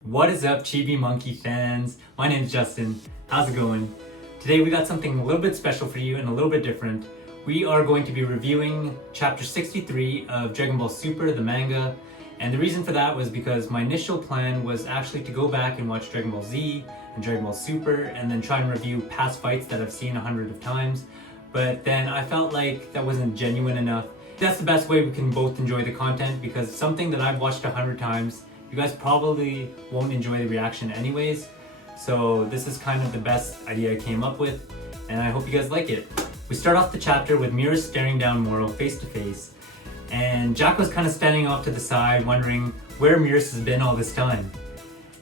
What is up, Chibi Monkey fans? My name's Justin. How's it going? Today we got something a little bit special for you and a little bit different. We are going to be reviewing chapter 63 of Dragon Ball Super, the manga. And the reason for that was because my initial plan was actually to go back and watch Dragon Ball Z and Dragon Ball Super and then try and review past fights that I've seen 100 of times. But then I felt like that wasn't genuine enough. That's the best way we can both enjoy the content, because something that I've watched 100 times, you guys probably won't enjoy the reaction anyways. So this is kind of the best idea I came up with, and I hope you guys like it. We start off the chapter with Mira staring down Moro face to face, and Jacko's kind of standing off to the side wondering where Miras has been all this time.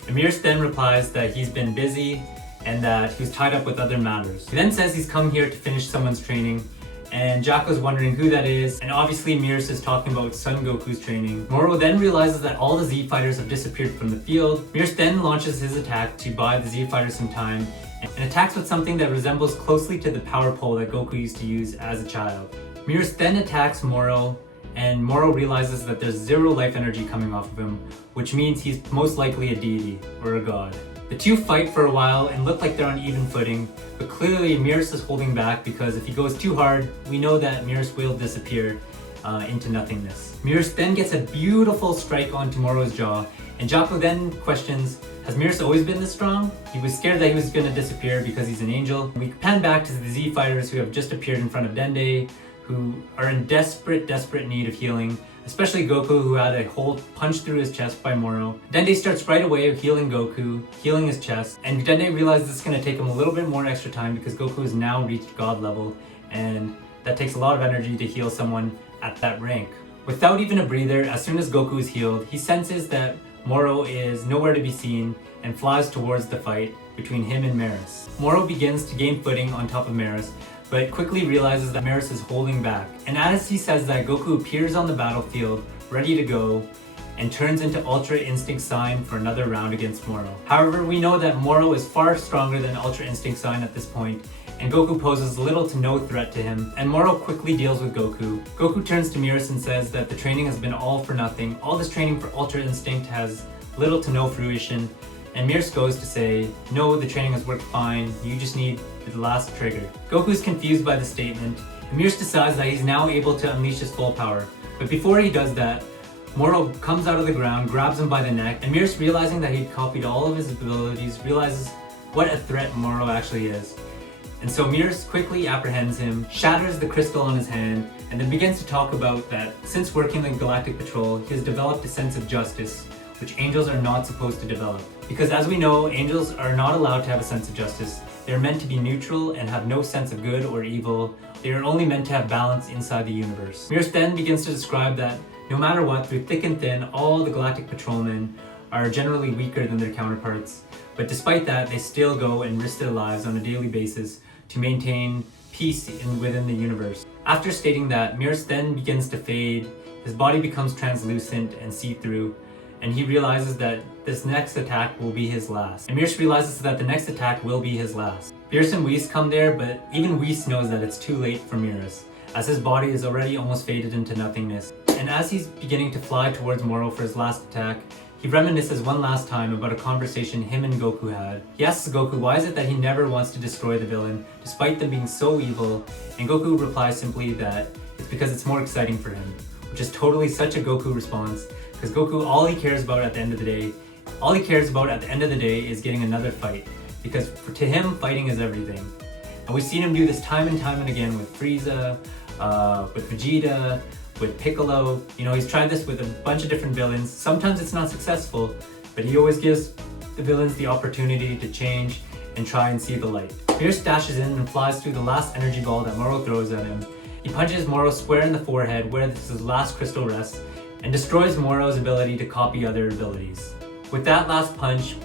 And Miras then replies that he's been busy and that he was tied up with other matters. He then says he's come here to finish someone's training, and Jacko's wondering who that is, and obviously Miras is talking about Son Goku's training. Moro then realizes that all the Z fighters have disappeared from the field. Miras then launches his attack to buy the Z fighters some time, and attacks with something that resembles closely to the power pole that Goku used to use as a child. Miras then attacks Moro, and Moro realizes that there's zero life energy coming off of him, which means he's most likely a deity, or a god. The two fight for a while and look like they're on even footing, but clearly Miras is holding back, because if he goes too hard, we know that Miras will disappear into nothingness. Miras then gets a beautiful strike onto Moro's jaw, and Jocko then questions, has Miras always been this strong? He was scared that he was going to disappear because he's an angel. We pan back to the Z fighters who have just appeared in front of Dende, who are in desperate need of healing, especially Goku, who had a hole punched through his chest by Moro. Dende starts right away healing Goku, healing his chest, and Dende realizes it's going to take him a little bit more extra time because Goku has now reached God level, and that takes a lot of energy to heal someone at that rank. Without even a breather, as soon as Goku is healed, he senses that Moro is nowhere to be seen and flies towards the fight between him and Maris. Moro begins to gain footing on top of Maris, but quickly realizes that Maris is holding back. And as he says that, Goku appears on the battlefield, ready to go, and turns into Ultra Instinct Sign for another round against Moro. However, we know that Moro is far stronger than Ultra Instinct Sign at this point, and Goku poses little to no threat to him, and Moro quickly deals with Goku. Goku turns to Miras and says that the training has been all for nothing. All this training for Ultra Instinct has little to no fruition, and Miras goes to say, no, the training has worked fine, you just need the last trigger. Goku's confused by the statement, and Miras decides that he's now able to unleash his full power. But before he does that, Moro comes out of the ground, grabs him by the neck, and Miras, realizing that he'd copied all of his abilities, realizes what a threat Moro actually is. And so Miras quickly apprehends him, shatters the crystal on his hand, and then begins to talk about that since working in Galactic Patrol, he has developed a sense of justice, which angels are not supposed to develop. Because as we know, angels are not allowed to have a sense of justice. They are meant to be neutral and have no sense of good or evil. They are only meant to have balance inside the universe. Miras then begins to describe that no matter what, through thick and thin, all the Galactic Patrolmen are generally weaker than their counterparts. But despite that, they still go and risk their lives on a daily basis to maintain peace within the universe. After stating that, Miras then begins to fade, his body becomes translucent and see-through, and he realizes that this next attack will be his last. And Miras realizes that the next attack will be his last. Beerus and Whis come there, but even Whis knows that it's too late for Miras, as his body is already almost faded into nothingness. And as he's beginning to fly towards Moro for his last attack, he reminisces one last time about a conversation him and Goku had. He asks Goku why is it that he never wants to destroy the villain, despite them being so evil, and Goku replies simply that it's because it's more exciting for him, which is totally such a Goku response, because Goku, all he cares about at the end of the day is getting another fight, because to him, fighting is everything. And we've seen him do this time and again with Frieza, with Vegeta, with Piccolo. You know, he's tried this with a bunch of different villains. Sometimes it's not successful, but he always gives the villains the opportunity to change and try and see the light. Beerus dashes in and flies through the last energy ball that Moro throws at him. He punches Moro square in the forehead where his last crystal rests, and destroys Moro's ability to copy other abilities. With that last punch,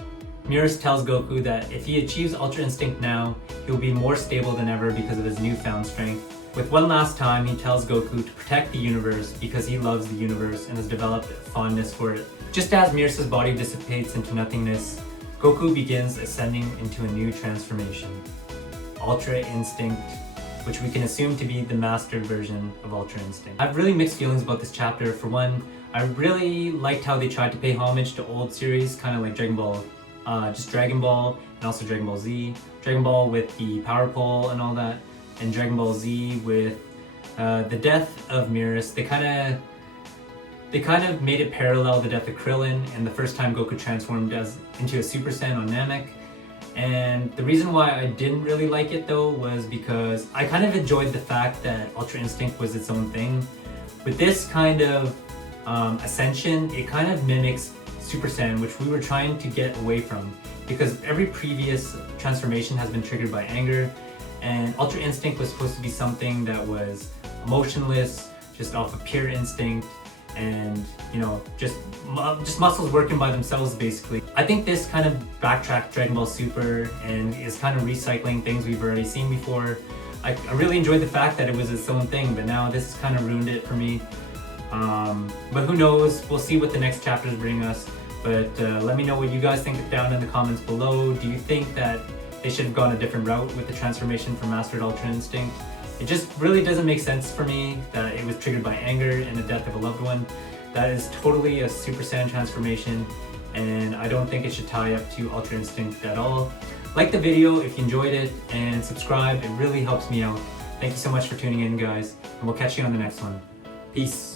Miras tells Goku that if he achieves Ultra Instinct now, he will be more stable than ever because of his newfound strength. With one last time, he tells Goku to protect the universe because he loves the universe and has developed a fondness for it. Just as Miras' body dissipates into nothingness, Goku begins ascending into a new transformation. Ultra Instinct, which we can assume to be the mastered version of Ultra Instinct. I have really mixed feelings about this chapter. For one, I really liked how they tried to pay homage to old series, kind of like Dragon Ball, just Dragon Ball, and also Dragon Ball Z. Dragon Ball with the power pole and all that, and Dragon Ball Z with the death of Mirrors. They kind of made it parallel the death of Krillin and the first time Goku transformed into a Super Saiyan on Namek. And the reason why I didn't really like it though was because I kind of enjoyed the fact that Ultra Instinct was its own thing. With this kind of ascension, it kind of mimics Super Saiyan, which we were trying to get away from, because every previous transformation has been triggered by anger, and Ultra Instinct was supposed to be something that was emotionless, just off of pure instinct, and you know, just muscles working by themselves basically. I think this kind of backtracked Dragon Ball Super and is kind of recycling things we've already seen before. I really enjoyed the fact that it was its own thing, but now this has kind of ruined it for me. But who knows, we'll see what the next chapters bring us. But let me know what you guys think down in the comments below. Do you think that they should have gone a different route with the transformation from Mastered Ultra Instinct? It just really doesn't make sense for me that it was triggered by anger and the death of a loved one. That is totally a Super Saiyan transformation, and I don't think it should tie up to Ultra Instinct at all. Like the video if you enjoyed it, and subscribe, it really helps me out. Thank you so much for tuning in, guys, and we'll catch you on the next one. Peace.